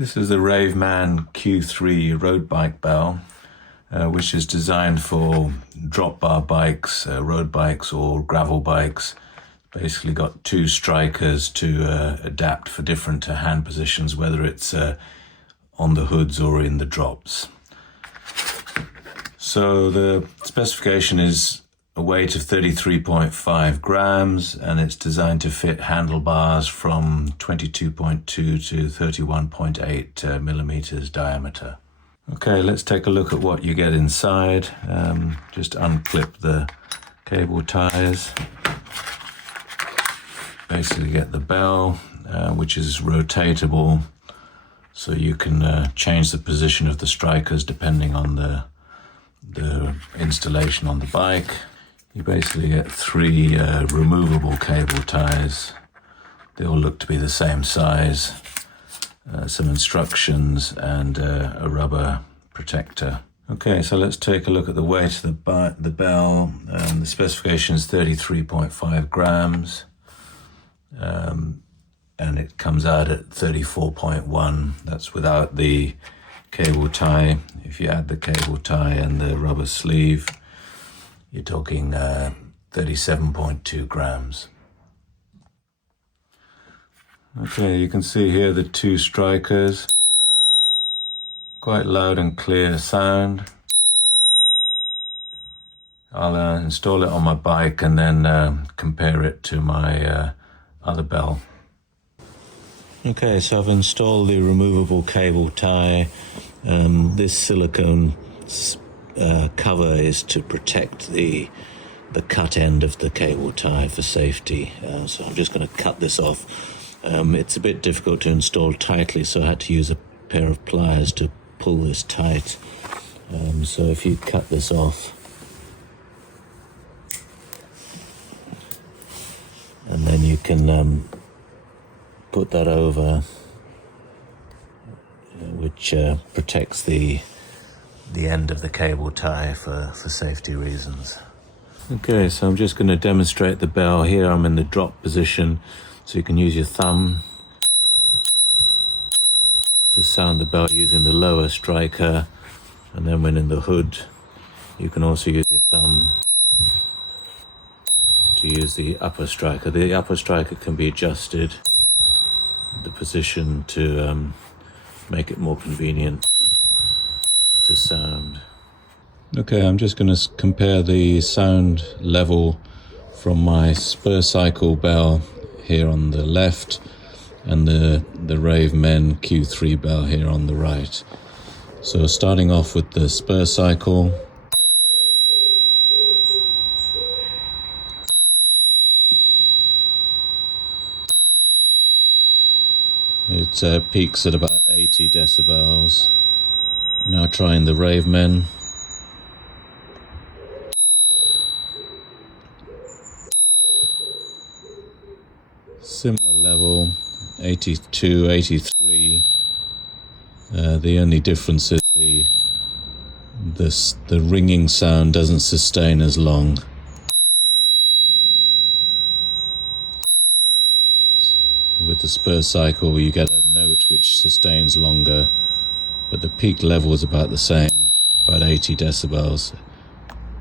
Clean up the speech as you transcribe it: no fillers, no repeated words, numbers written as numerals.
This is the Ravemen Q3 road bike bell, which is designed for drop bar bikes, road bikes or gravel bikes. Basically got two strikers to adapt for different hand positions, whether it's on the hoods or in the drops. So the specification is a weight of 33.5 grams, and it's designed to fit handlebars from 22.2 to 31.8 millimeters diameter. Okay, let's take a look at what you get inside. Just unclip the cable ties. Basically get the bell, which is rotatable, so you can change the position of the strikers depending on the installation on the bike. You basically get three removable cable ties. They all look to be the same size. Some instructions and a rubber protector. Okay, so let's take a look at the weight of the bell. The specification is 33.5 grams. And it comes out at 34.1. That's without the cable tie. If you add the cable tie and the rubber sleeve, you're talking 37.2 grams. Okay, you can see here the two strikers. Quite loud and clear sound. I'll install it on my bike and then compare it to my other bell. Okay, so I've installed the removable cable tie. This silicone cover is to protect the cut end of the cable tie for safety. So I'm just going to cut this off. It's a bit difficult to install tightly, so I had to use a pair of pliers to pull this tight. So if you cut this off, and then you can put that over, which protects the end of the cable tie for safety reasons. Okay, so I'm just going to demonstrate the bell here. I'm in the drop position, so you can use your thumb to sound the bell using the lower striker, and then when in the hood, you can also use your thumb to use the upper striker. The upper striker can be adjusted, the position, to make it more convenient to sound. Okay, I'm just going to compare the sound level from my Spurcycle bell here on the left and the Ravemen Q3 bell here on the right. So starting off with the Spurcycle. It peaks at about 80 decibels. Now trying the Ravemen. Similar level, 82, 83. The only difference is the ringing sound doesn't sustain as long. With the Spurcycle, you get a note which sustains longer, but the peak level is about the same, about 80 decibels.